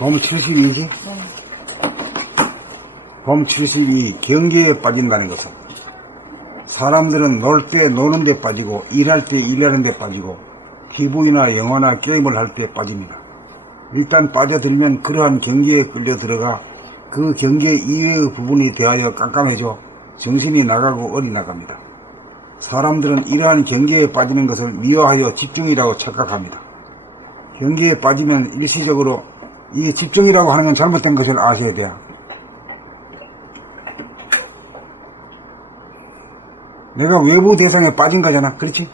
범 72지? 네. 범 72 경계에 빠진다는 것은 사람들은 놀 때 노는 데 빠지고 일할 때 일하는 데 빠지고 TV나 영화나 게임을 할 때 빠집니다. 일단 빠져들면 그러한 경계에 끌려 들어가 그 경계 이외의 부분이 대하여 깜깜해져 정신이 나가고 어리나갑니다. 사람들은 이러한 경계에 빠지는 것을 미화하여 집중이라고 착각합니다. 경계에 빠지면 일시적으로 이게 집중이라고 하는 건 잘못된 것을 아셔야 돼요. 내가 외부 대상에 빠진 거잖아. 그렇지?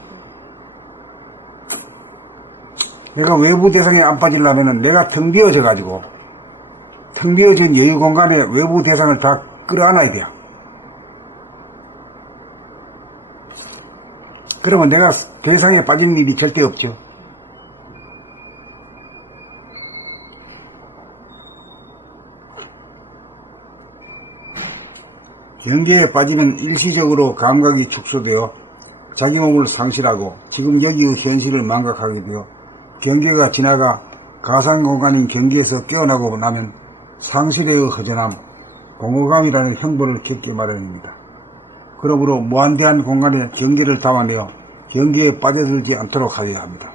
내가 외부 대상에 안 빠지려면은 내가 텅 비어져 가지고 텅 비어진 여유 공간에 외부 대상을 다 끌어안아야 돼요. 그러면 내가 대상에 빠진 일이 절대 없죠. 경계에 빠지면 일시적으로 감각이 축소되어 자기 몸을 상실하고 지금 여기의 현실을 망각하게 되어 경계가 지나가 가상공간인 경계에서 깨어나고 나면 상실의 허전함, 공허감이라는 형벌을 겪게 마련입니다. 그러므로 무한대한 공간에 경계를 담아내어 경계에 빠져들지 않도록 하여야 합니다.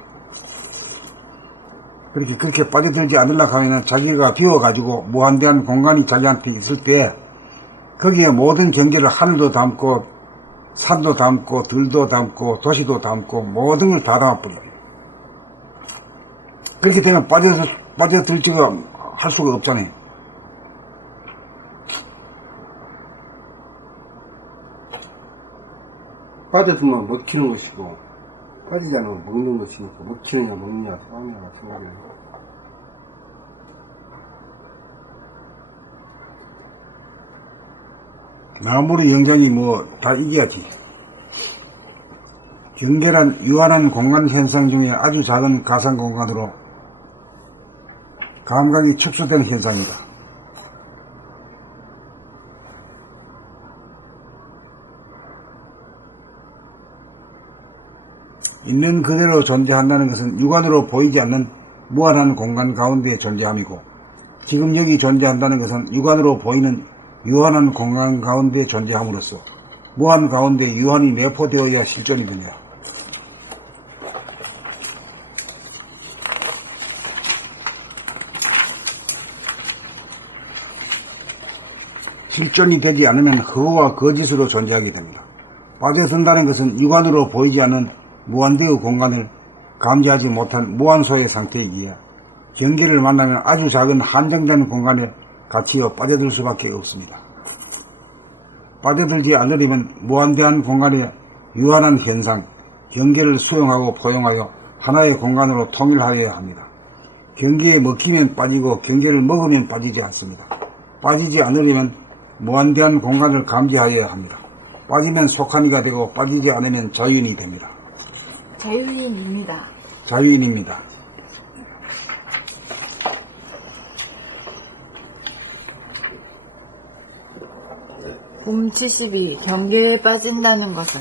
그렇게 빠져들지 않으려고 하면 자기가 비워가지고 무한대한 공간이 자기한테 있을 때 거기에 모든 경계를 하늘도 담고 산도 담고 들도 담고 도시도 담고 모든 걸 다 담아버려요. 그렇게 되면 빠져들지가 할 수가 없잖아요. 빠져들면 먹히는 것이고 빠지지 않으면 먹는 것이니까 먹히느냐 먹느냐 싸움이냐 생각이야. 아무리 영장이 다 이겨야지. 경계란 유한한 공간 현상 중에 아주 작은 가상 공간으로 감각이 축소된 현상이다. 있는 그대로 존재한다는 것은 육안으로 보이지 않는 무한한 공간 가운데 존재함이고, 지금 여기 존재한다는 것은 육안으로 보이는 유한한 공간 가운데 존재함으로써 무한 가운데 유한이 내포되어야 실존이 되냐. 실존이 되지 않으면 허구와 거짓으로 존재하게 됩니다. 빠져든다는 것은 육안으로 보이지 않는 무한대의 공간을 감지하지 못한 무한소의 상태이기에 경계를 만나면 아주 작은 한정된 공간에 갇히어 빠져들 수밖에 없습니다. 빠져들지 않으려면 무한대한 공간의 유한한 현상, 경계를 수용하고 포용하여 하나의 공간으로 통일하여야 합니다. 경계에 먹히면 빠지고 경계를 먹으면 빠지지 않습니다. 빠지지 않으려면 무한대한 공간을 감지하여야 합니다. 빠지면 속한이가 되고 빠지지 않으면 자유인이 됩니다. 자유인입니다. 자유인입니다. 봄 72 경계에 빠진다는 것은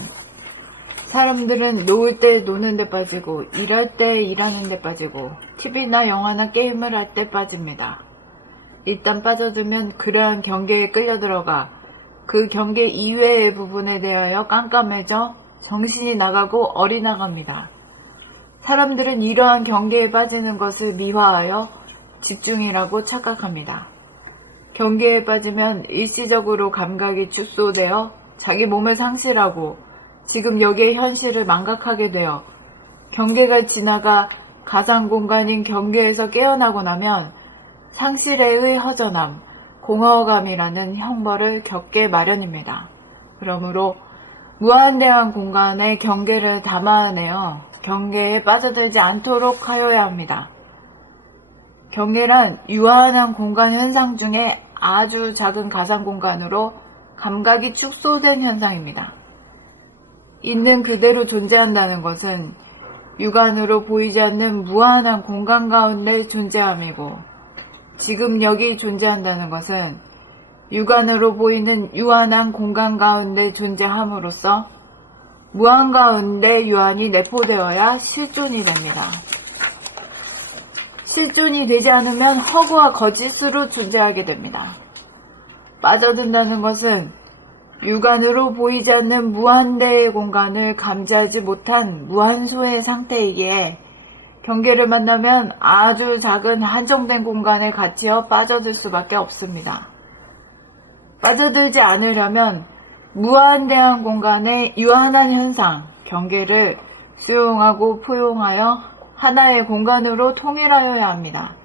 사람들은 놀 때 노는 데 빠지고 일할 때 일하는 데 빠지고 TV나 영화나 게임을 할 때 빠집니다. 일단 빠져들면 그러한 경계에 끌려 들어가 그 경계 이외의 부분에 대하여 깜깜해져 정신이 나가고 어리나갑니다. 사람들은 이러한 경계에 빠지는 것을 미화하여 집중이라고 착각합니다. 경계에 빠지면 일시적으로 감각이 축소되어 자기 몸을 상실하고 지금 여기의 현실을 망각하게 되어 경계가 지나가 가상공간인 경계에서 깨어나고 나면 상실의 허전함, 공허감이라는 형벌을 겪게 마련입니다. 그러므로 무한대한 공간에 경계를 담아내어 경계에 빠져들지 않도록 하여야 합니다. 경계란 유한한 공간 현상 중에 아주 작은 가상 공간으로 감각이 축소된 현상입니다. 있는 그대로 존재한다는 것은 육안으로 보이지 않는 무한한 공간 가운데 존재함이고, 지금 여기 존재한다는 것은 육안으로 보이는 유한한 공간 가운데 존재함으로써 무한 가운데 유한이 내포되어야 실존이 됩니다. 실존이 되지 않으면 허구와 거짓으로 존재하게 됩니다. 빠져든다는 것은 육안으로 보이지 않는 무한대의 공간을 감지하지 못한 무한소의 상태이기에 경계를 만나면 아주 작은 한정된 공간에 갇혀 빠져들 수밖에 없습니다. 빠져들지 않으려면 무한대한 공간의 유한한 현상, 경계를 수용하고 포용하여 하나의 공간으로 통일하여야 합니다.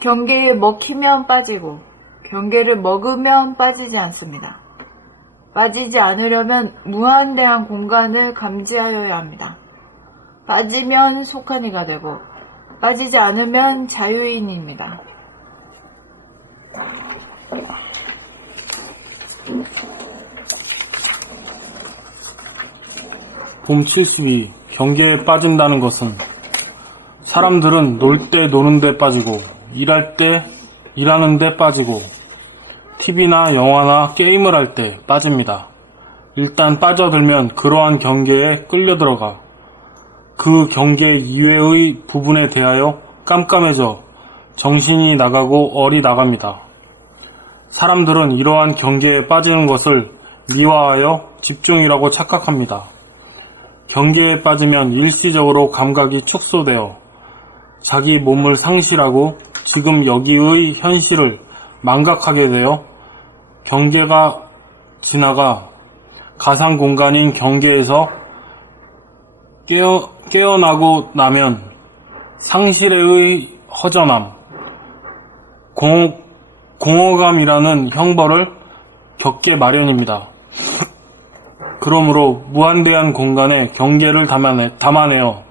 경계에 먹히면 빠지고 경계를 먹으면 빠지지 않습니다. 빠지지 않으려면 무한대한 공간을 감지하여야 합니다. 빠지면 속한이가 되고 빠지지 않으면 자유인입니다. 봄 72. 경계에 빠진다는 것은 사람들은 놀 때 노는 데 빠지고 일할 때 일하는 데 빠지고 TV나 영화나 게임을 할 때 빠집니다. 일단 빠져들면 그러한 경계에 끌려 들어가 그 경계 이외의 부분에 대하여 깜깜해져 정신이 나가고 얼이 나갑니다. 사람들은 이러한 경계에 빠지는 것을 미화하여 집중이라고 착각합니다. 경계에 빠지면 일시적으로 감각이 축소되어 자기 몸을 상실하고 지금 여기의 현실을 망각하게 되어 경계가 지나가 가상 공간인 경계에서 깨어나고 나면 상실의 허전함, 공허감이라는 형벌을 겪게 마련입니다. 그러므로 무한대한 공간에 경계를 담아내어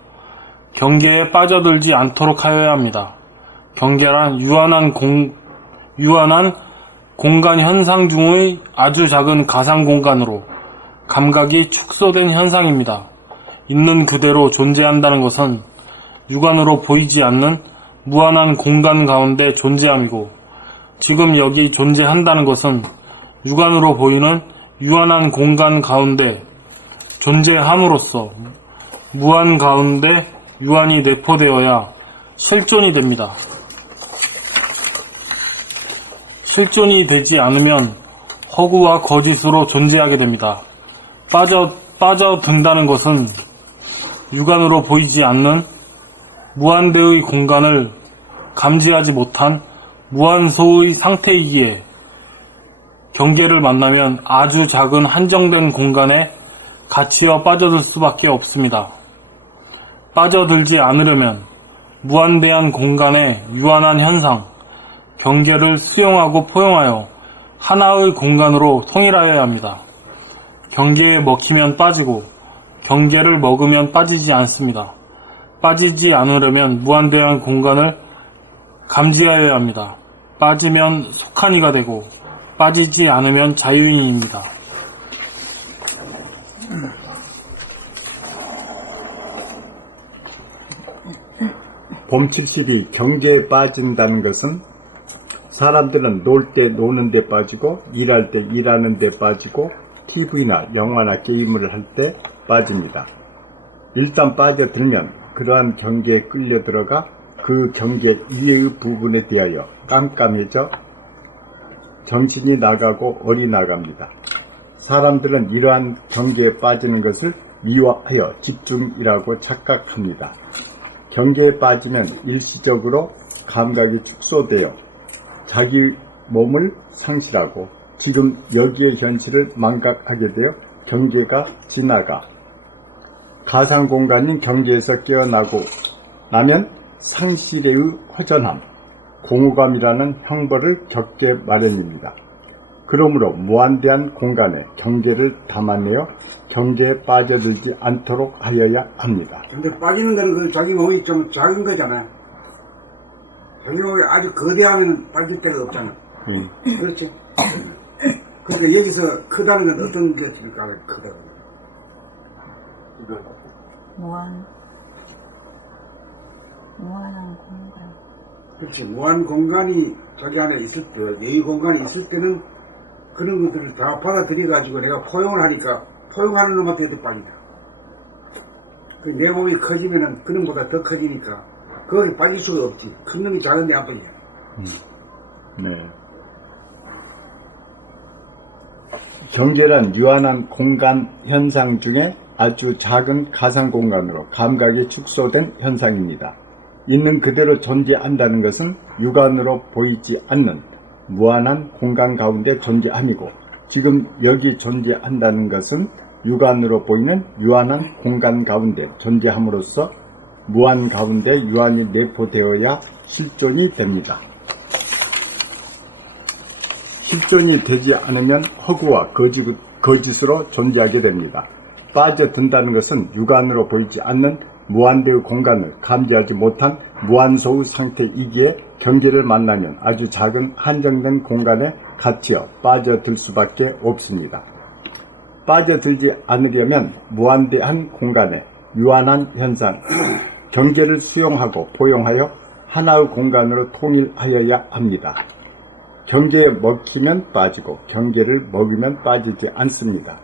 경계에 빠져들지 않도록 하여야 합니다. 경계란 유한한 공간 현상 중의 아주 작은 가상 공간으로 감각이 축소된 현상입니다. 있는 그대로 존재한다는 것은 육안으로 보이지 않는 무한한 공간 가운데 존재함이고, 지금 여기 존재한다는 것은 육안으로 보이는 유한한 공간 가운데 존재함으로써 무한 가운데 유한이 내포되어야 실존이 됩니다. 실존이 되지 않으면 허구와 거짓으로 존재하게 됩니다. 빠져든다는 것은 육안으로 보이지 않는 무한대의 공간을 감지하지 못한 무한소의 상태이기에 경계를 만나면 아주 작은 한정된 공간에 갇혀 빠져들 수밖에 없습니다. 빠져들지 않으려면 무한대한 공간의 유한한 현상, 경계를 수용하고 포용하여 하나의 공간으로 통일하여야 합니다. 경계에 먹히면 빠지고 경계를 먹으면 빠지지 않습니다. 빠지지 않으려면 무한대한 공간을 감지하여야 합니다. 빠지면 속한이가 되고 빠지지 않으면 자유인입니다. 봄 72. 경계에 빠진다는 것은 사람들은 놀 때 노는 데 빠지고 일할 때 일하는 데 빠지고 TV나 영화나 게임을 할 때 빠집니다. 일단 빠져들면 그러한 경계에 끌려 들어가 그 경계 이외의 부분에 대하여 깜깜해져 정신이 나가고 얼이 나갑니다. 사람들은 이러한 경계에 빠지는 것을 미화하여 집중이라고 착각합니다. 경계에 빠지면 일시적으로 감각이 축소되어 자기 몸을 상실하고 지금 여기의 현실을 망각하게 되어 경계가 지나가 가상공간인 경계에서 깨어나고 나면 상실의 허전함, 공허감이라는 형벌을 겪게 마련입니다. 그러므로 무한대한 공간에 경계를 담아내어 경계에 빠져들지 않도록 하여야 합니다. 근데 빠지는 거는 그 자기 몸이 좀 작은 거잖아요. 자기 몸이 아주 거대하면 빠질 데가 없잖아. 그렇지? 그러니까 여기서 크다는 건 어떤 게 있을까? 크다고. 무한한 공간. 그렇지. 무한 공간이 자기 안에 있을 때, 내 공간이 있을 때는 그런 것들을 다 받아들여가지고 내가 포용을 하니까 포용하는 놈한테도 빠진다. 내 몸이 커지면은 그놈보다 더 커지니까 거기 빠질 수가 없지. 큰 놈이 작은 데 안 빠져. 네. 경계란 유한한 공간 현상 중에 아주 작은 가상 공간으로 감각이 축소된 현상입니다. 있는 그대로 존재한다는 것은 육안으로 보이지 않는 무한한 공간 가운데 존재함이고, 지금 여기 존재한다는 것은 육안으로 보이는 유한한 공간 가운데 존재함으로써 무한 가운데 유한이 내포되어야 실존이 됩니다. 실존이 되지 않으면 허구와 거짓으로 존재하게 됩니다. 빠져든다는 것은 육안으로 보이지 않는 무한대의 공간을 감지하지 못한 무한소의 상태이기에 경계를 만나면 아주 작은 한정된 공간에 갇혀 빠져들 수밖에 없습니다. 빠져들지 않으려면 무한대한 공간에 유한한 현상, 경계를 수용하고 포용하여 하나의 공간으로 통일하여야 합니다. 경계에 먹히면 빠지고 경계를 먹으면 빠지지 않습니다.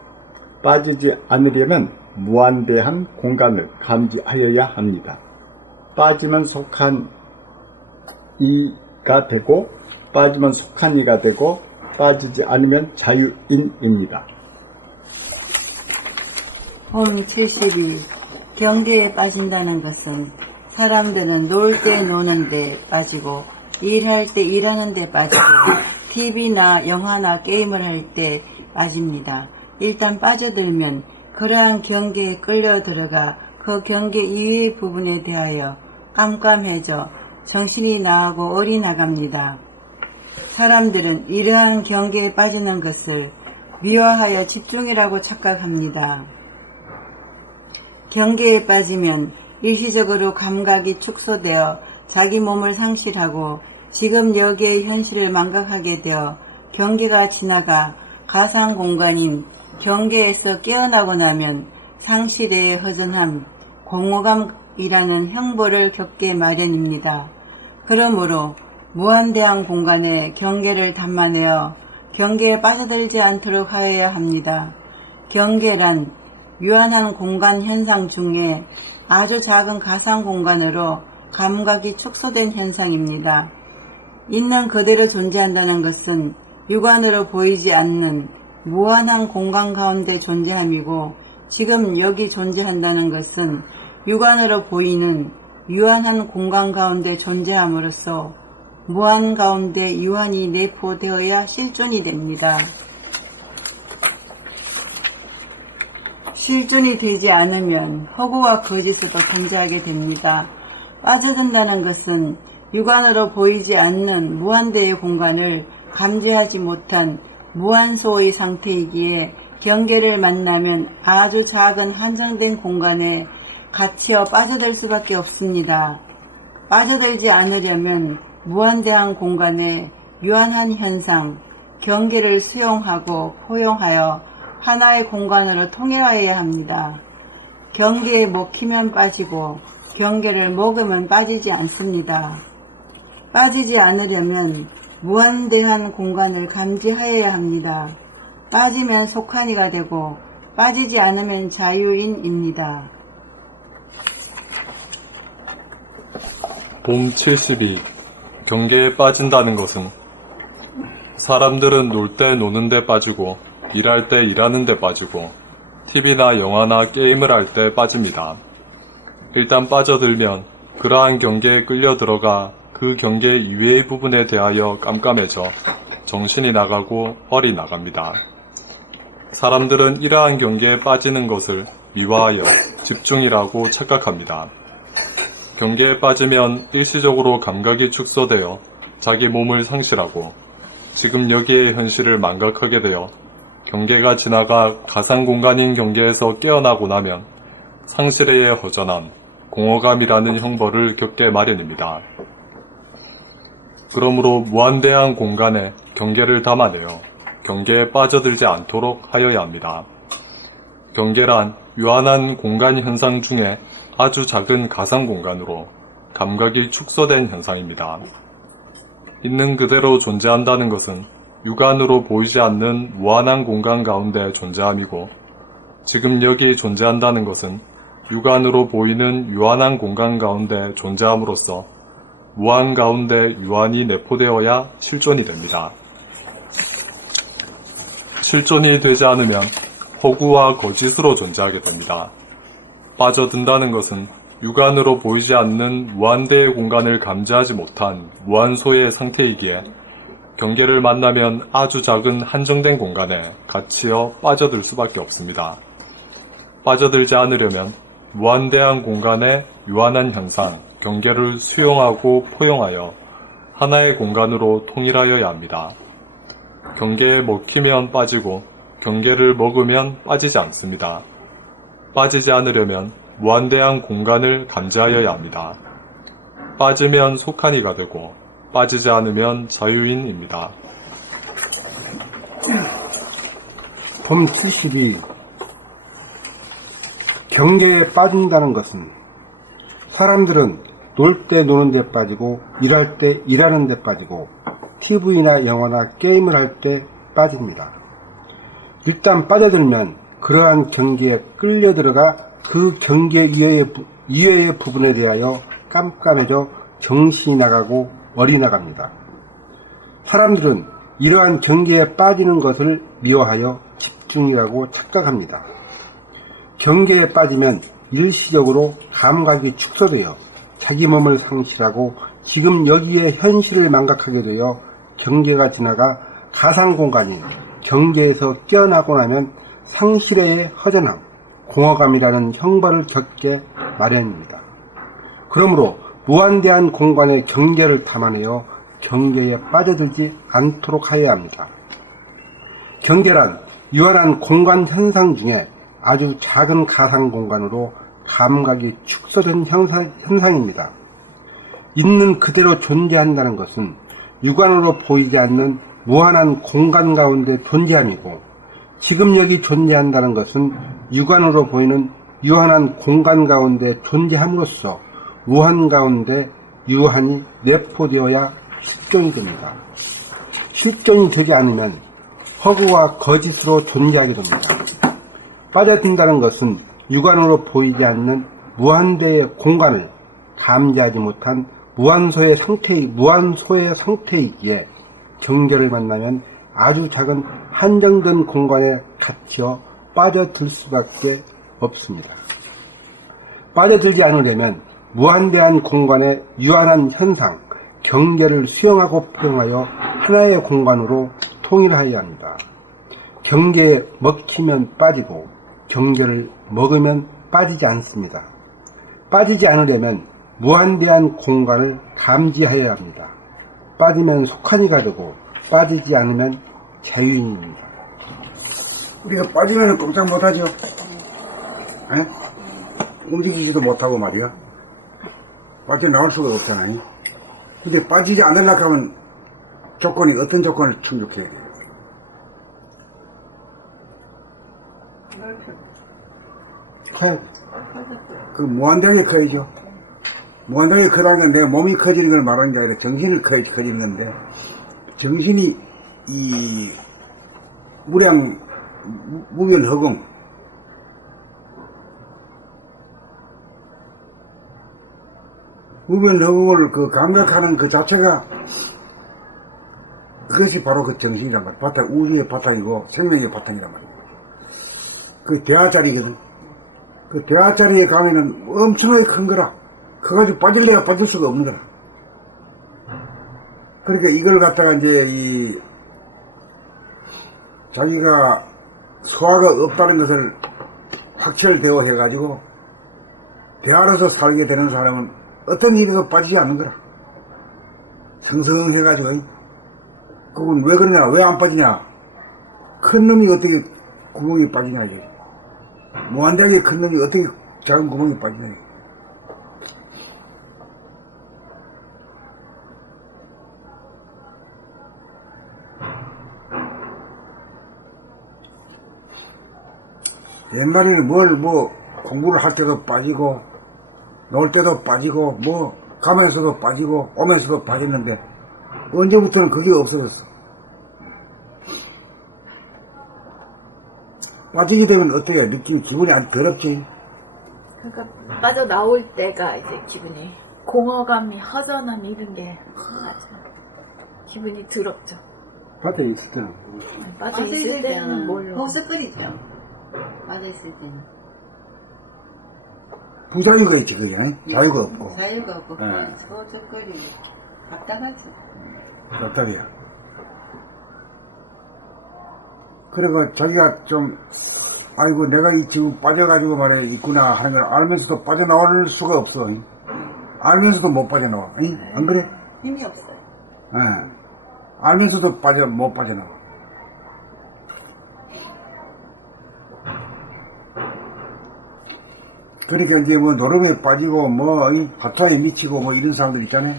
빠지지 않으려면 무한대한 공간을 감지하여야 합니다. 빠지면 속한 이가 되고, 빠지면 속한 이가 되고, 빠지지 않으면 자유인입니다. 홈 72. 경계에 빠진다는 것은 사람들은 놀 때 노는 데 빠지고, 일할 때 일하는 데 빠지고, TV나 영화나 게임을 할 때 빠집니다. 일단 빠져들면 그러한 경계에 끌려 들어가 그 경계 이외의 부분에 대하여 깜깜해져 정신이 나가고 얼이 나갑니다. 사람들은 이러한 경계에 빠지는 것을 미화하여 집중이라고 착각합니다. 경계에 빠지면 일시적으로 감각이 축소되어 자기 몸을 상실하고 지금 여기의 현실을 망각하게 되어 경계가 지나가 가상 공간인 경계에서 깨어나고 나면 상실의 허전함, 공허감이라는 형벌을 겪게 마련입니다. 그러므로 무한대한 공간에 경계를 담아내어 경계에 빠져들지 않도록 하여야 합니다. 경계란 유한한 공간 현상 중에 아주 작은 가상 공간으로 감각이 축소된 현상입니다. 있는 그대로 존재한다는 것은 육안으로 보이지 않는 무한한 공간 가운데 존재함이고, 지금 여기 존재한다는 것은 육안으로 보이는 유한한 공간 가운데 존재함으로써 무한 가운데 유한이 내포되어야 실존이 됩니다. 실존이 되지 않으면 허구와 거짓으로 존재하게 됩니다. 빠져든다는 것은 육안으로 보이지 않는 무한대의 공간을 감지하지 못한 무한소의 상태이기에 경계를 만나면 아주 작은 한정된 공간에 갇혀 빠져들 수밖에 없습니다. 빠져들지 않으려면 무한대한 공간에 유한한 현상, 경계를 수용하고 포용하여 하나의 공간으로 통일하여야 합니다. 경계에 먹히면 빠지고 경계를 먹으면 빠지지 않습니다. 빠지지 않으려면 무한대한 공간을 감지하여야 합니다. 빠지면 속한 이가 되고 빠지지 않으면 자유인입니다. 봄 72. 경계에 빠진다는 것은 사람들은 놀 때 노는 데 빠지고 일할 때 일하는 데 빠지고 TV나 영화나 게임을 할 때 빠집니다. 일단 빠져들면 그러한 경계에 끌려 들어가 그 경계 이외의 부분에 대하여 깜깜해져 정신이 나가고 얼이 나갑니다. 사람들은 이러한 경계에 빠지는 것을 미화하여 집중이라고 착각합니다. 경계에 빠지면 일시적으로 감각이 축소되어 자기 몸을 상실하고 지금 여기의 현실을 망각하게 되어 경계가 지나가 가상공간인 경계에서 깨어나고 나면 상실의 허전함, 공허감이라는 형벌을 겪게 마련입니다. 그러므로 무한대한 공간에 경계를 담아내어 경계에 빠져들지 않도록 하여야 합니다. 경계란 유한한 공간 현상 중에 아주 작은 가상 공간으로 감각이 축소된 현상입니다. 있는 그대로 존재한다는 것은 육안으로 보이지 않는 무한한 공간 가운데 존재함이고, 지금 여기 존재한다는 것은 육안으로 보이는 유한한 공간 가운데 존재함으로써 무한 가운데 유한이 내포되어야 실존이 됩니다. 실존이 되지 않으면 허구와 거짓으로 존재하게 됩니다. 빠져든다는 것은 육안으로 보이지 않는 무한대의 공간을 감지하지 못한 무한소의 상태이기에 경계를 만나면 아주 작은 한정된 공간에 갇히어 빠져들 수밖에 없습니다. 빠져들지 않으려면 무한대한 공간의 유한한 현상, 경계를 수용하고 포용하여 하나의 공간으로 통일하여야 합니다. 경계에 먹히면 빠지고 경계를 먹으면 빠지지 않습니다. 빠지지 않으려면 무한대한 공간을 감지하여야 합니다. 빠지면 속한이가 되고 빠지지 않으면 자유인입니다. 봄 72. 경계에 빠진다는 것은 사람들은 놀 때 노는 데 빠지고 일할 때 일하는 데 빠지고 TV나 영화나 게임을 할 때 빠집니다. 일단 빠져들면 그러한 경계에 끌려 들어가 그 경계 이외의 부분에 대하여 깜깜해져 정신이 나가고 어리 나갑니다. 사람들은 이러한 경계에 빠지는 것을 미워하여 집중이라고 착각합니다. 경계에 빠지면 일시적으로 감각이 축소되어 자기 몸을 상실하고 지금 여기에 현실을 망각하게 되어 경계가 지나가 가상공간인 경계에서 깨어나고 나면 상실의 허전함, 공허감이라는 형벌을 겪게 마련입니다. 그러므로 무한대한 공간의 경계를 담아내어 경계에 빠져들지 않도록 하여야 합니다. 경계란 유한한 공간 현상 중에 아주 작은 가상 공간으로 감각이 축소된 현상입니다. 있는 그대로 존재한다는 것은 육안으로 보이지 않는 무한한 공간 가운데 존재함이고, 지금 여기 존재한다는 것은 육안으로 보이는 유한한 공간 가운데 존재함으로써 무한 가운데 유한이 내포되어야 실존이 됩니다. 실존이 되지 않으면 허구와 거짓으로 존재하게 됩니다. 빠져든다는 것은 육안으로 보이지 않는 무한대의 공간을 감지하지 못한 무한소의 상태이기에 경계를 만나면 아주 작은 한정된 공간에 갇혀 빠져들 수밖에 없습니다. 빠져들지 않으려면 무한대한 공간의 유한한 현상, 경계를 수용하고 포용하여 하나의 공간으로 통일하여야 합니다. 경계에 먹히면 빠지고 경계를 먹으면 빠지지 않습니다. 빠지지 않으려면 무한대한 공간을 감지하여야 합니다. 빠지면 속한이가 되고 빠지지 않으면 자유인입니다. 우리가 빠지면 꼼짝 못하죠. 에? 움직이지도 못하고 말이야. 빠져나올 수가 없잖아요. 근데 빠지지 않으려고 하면 조건이 어떤 조건을 충족해야 돼요? 커야 그 무한대하게 커야죠. 무한대하게 커다는 건 내가 몸이 커지는 걸 말하는 게 아니라 정신을 커야지 커지는 건데, 정신이 이 무변허공, 무변허공을 그 감각하는 그 자체가, 그것이 바로 그 정신이란 말이야. 바탕, 우주의 바탕이고 생명의 바탕이란 말이야. 그 대하자리거든. 그 대하자리에 가면은 엄청나게 큰 거라. 그가지고 빠질래야 빠질 수가 없는 거라. 그러니까 이걸 갖다가 이제 자기가 소화가 없다는 것을 확철대오 해가지고 대하로서 살게 되는 사람은 어떤 일에도 빠지지 않는 거라. 성성해가지고. 그건 왜 그러냐, 왜 안 빠지냐. 큰 놈이 어떻게 구멍이 빠지냐 이제. 무한대하게 큰 놈이 어떻게 작은 구멍이 빠지냐. 옛날에는 공부를 할 때도 빠지고, 놀 때도 빠지고, 가면서도 빠지고, 오면서도 빠졌는데, 언제부터는 그게 없어졌어. 빠지게 되면 어때요? 기분이 안 더럽지? 그러니까 빠져나올 때가 이제 기분이 공허감이 허전함이 이런 게 맞아. 기분이 더럽죠. 빠져 있을 때는. 빠져있을 때는 뭘로. 호수끓이죠. 빠져있을 때는. 부자유가 있지, 그게. 자유가 없고. 자유가 없고, 예. 호수끓이 답답하죠. 답답해요. 그리고 자기가 좀, 아이고, 내가 이 지금 빠져가지고 말이야, 있구나 하는 걸 알면서도 빠져나올 수가 없어. 알면서도 못 빠져나와. 안 그래? 힘이 없어요. 예. 알면서도 못 빠져나와. 그러니까 이제 뭐 노름에 빠지고 뭐 화투에 미치고 뭐 이런 사람들 있잖아요.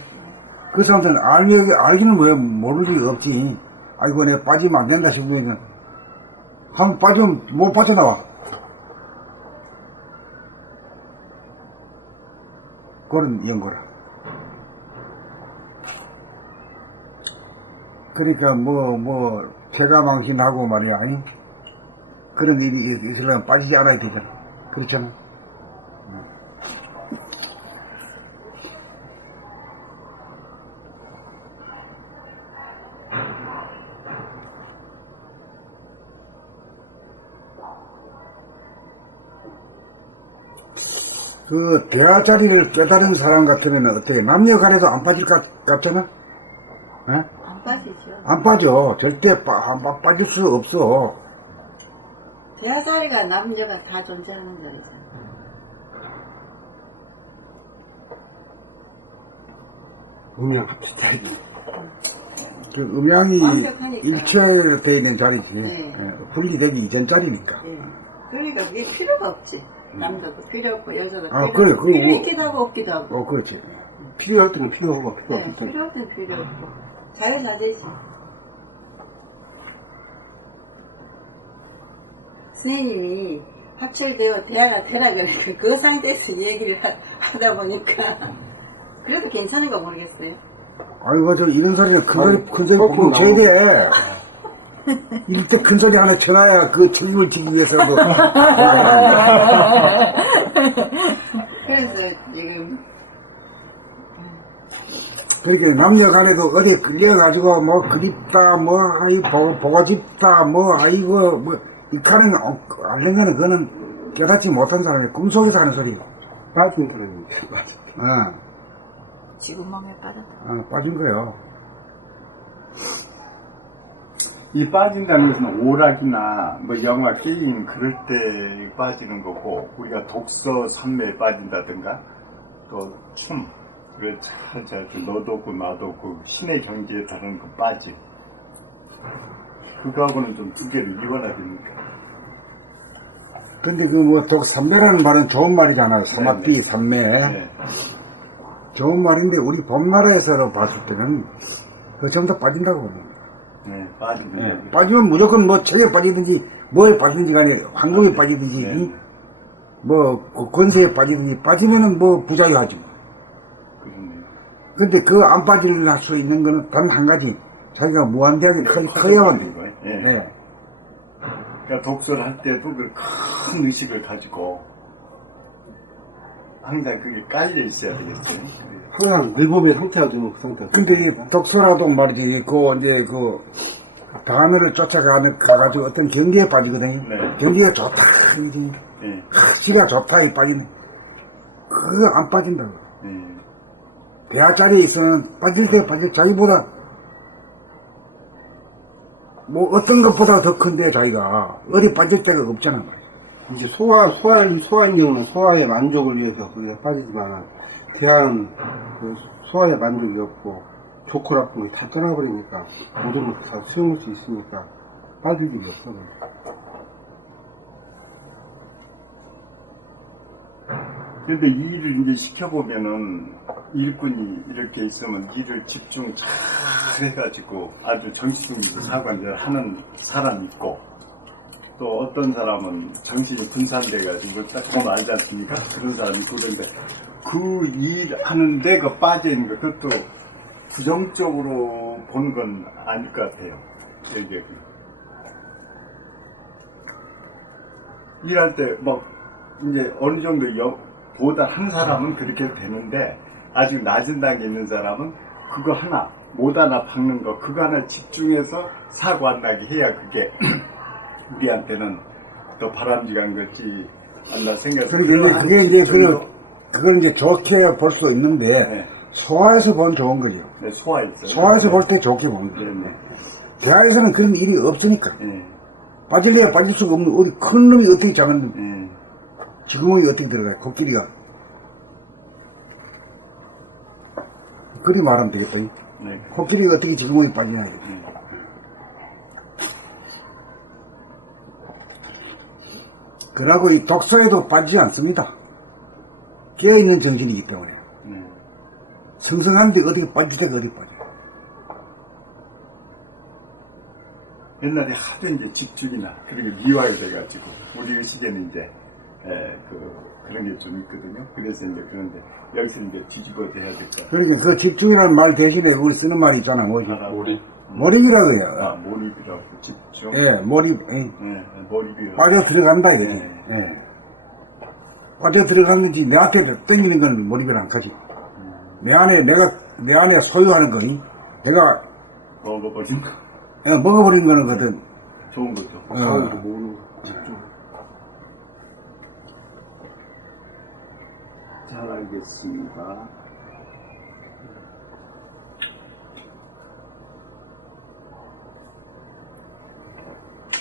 그 사람들은 알기는 왜 모를 리가 없지. 아이고 내가 빠지면 안 된다 싶으면 한번 빠지면 못 빠져나와. 그런 연거라. 그러니까 폐가망신하고 말이야. 그런 일이 있으려면 빠지지 않아야 되잖아. 그렇잖아. 그 대화 자리를 깨달은 사람 같으면 어떻게 남녀 간에도 안 빠질 것 같잖아? 에? 안 빠지죠. 안 빠져. 절대 빠질 수 없어. 대화자리가 남녀가 다 존재하는 자리죠. 합쳐자리. 그 음양이 완벽하니까. 일체되어 있는 자리지. 네. 분리되기 이전 자리니까. 예. 그러니까 그게 필요가 없지. 남자도 필요 없고, 여자도 아, 필요 그래, 없고. 그거 필요 뭐- 있기도 하고, 없기도 하고. 그렇지. 필요할 때는 필요하고, 필요 네, 없을 때는. 필요할 땐 필요 없고. 자유자재지. 선생님이 합칠되어 대화가 되라 그러니까 그 상태에서 얘기를 하다 보니까 그래도 괜찮은가 모르겠어요. 아이고, 저 이런 소리는 큰 소리 거꾸로 꼭 쳐야 돼. 이럴 때 큰 소리 하나 쳐놔야 그 책임을 지기 위해서도. 그래서 지금 그렇게 남녀 간에도 어디에 끌려가지고 뭐 그립다, 보고 싶다, 아이고, 이 칸은 알는 거는 그거는 깨닫지 못한 사람이 꿈속에서 하는 소리고. 빠진 사람입니다. 지구멍에 빠졌다. 빠진 거예요. 이 빠진다는 것은 오락이나 영화, 게임 그럴 때 빠지는 거고, 우리가 독서, 산매에 빠진다든가, 또 춤, 너도 없고 나도 없고 신의 경지에 다른 그 빠짐. 그거하고는 좀 두 개를 이원화됩니까? 근데 삼매라는 말은 좋은 말이잖아요. 사마삐, 삼매. 네. 좋은 말인데, 우리 봄나라에서 봤을 때는, 그 전부 다 빠진다고 봅니다. 네, 빠지는 거. 빠지면 무조건 책에 빠지든지, 뭐에 빠지든지 간에, 황금에 빠지든지, 네. 권세에 빠지든지, 빠지면은 부자유하지. 그렇네요. 근데 안 빠질 수 있는 거는 단 한 가지. 자기가 무한대하게 커야만 돼. 거예요. 네. 네. 그러니까 독서를 할 때도 그 큰 의식을 가지고 항상 그게 깔려 있어야 되겠어요. 항상 늘봄의 상태가 좀 그 상태가. 근데 이 독서라도 말이지, 단어를 가가지고 어떤 경계에 빠지거든요. 네. 경계가 좋다, 이러지. 네. 지가 좋다, 이 빠지는. 그거 안 빠진다고. 네. 대화 자리에 있으면 빠질 때 자기보다, 어떤 것보다 더 큰데, 자기가. 어디 빠질 데가 없잖아. 이제 소화인 경우는 소화의 만족을 위해서 그게 빠지지만, 대한 소화의 만족이 없고, 좋고 나쁜 거 다 떠나버리니까, 모든 걸 다 수용할 수 있으니까, 빠질 일이 없어. 근데 이 일을 이제 시켜보면은 일꾼이 이렇게 있으면 일을 집중 잘 해가지고 아주 정신 있는 사관을 하는 사람이 있고, 또 어떤 사람은 정신이 분산돼가지고 딱 보면 알지 않습니까? 그런 사람이 있고, 그런데 그 일 하는데 그 빠져있는 거, 그것도 부정적으로 보는 건 아닐 것 같아요. 이게 일할 때 이제 어느 정도 보다 한 사람은 그렇게 되는데 아주 낮은 단계에 있는 사람은 그거 하나 못 하나 박는 거 그거 하나 집중해서 사고 안 나게 해야 그게 우리한테는 더 바람직한 거지 않나 생각해서 그러니까 그게 이제 그걸 이제 좋게 볼 수 있는데 네. 소아에서 보면 좋은 거죠. 네, 소화했어요. 소아에서 볼 때 좋게 보는 거죠. 네, 네. 대하에서는 그런 일이 없으니까 네, 빠질래야 빠질 수가 없는 어디 큰 놈이 어떻게 작은 네. 지구멍이 어떻게 들어가요? 코끼리가 그리 말하면 되겠다. 네. 코끼리가 어떻게 지구멍이 빠지냐 이거. 그러고 이 독서에도 빠지지 않습니다. 깨어있는 정신이기 때문에 네. 성성하는데 어떻게 빠질 때가 어디 빠져요. 옛날에 하도 이제 집중이나 그런 게 미화가 돼가지고 우리 의식에는 이제 그런 게 좀 있거든요. 그래서 이제 그런데 여기서 이제 뒤집어서 해야 될 거야. 그러니까 그 집중이라는 말 대신에 우리 쓰는 말이 있잖아. 뭐지? 몰입. 몰입이라고 해요. 아, 몰입이라고 집중. 예, 몰입. 예. 네, 몰입이라고. 빠져 들어간다 이거지. 예. 빠져 들어갔는지 내한테 땡기는 건 몰입을 안 가지. 내 안에 소유하는 거니? 내가 먹어버린 거. 먹어버린 거는 거든. 좋은 거죠. 상황도 모르고 집중. 잘 알겠습니다.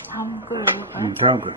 다음 걸 읽어요. 다음 거.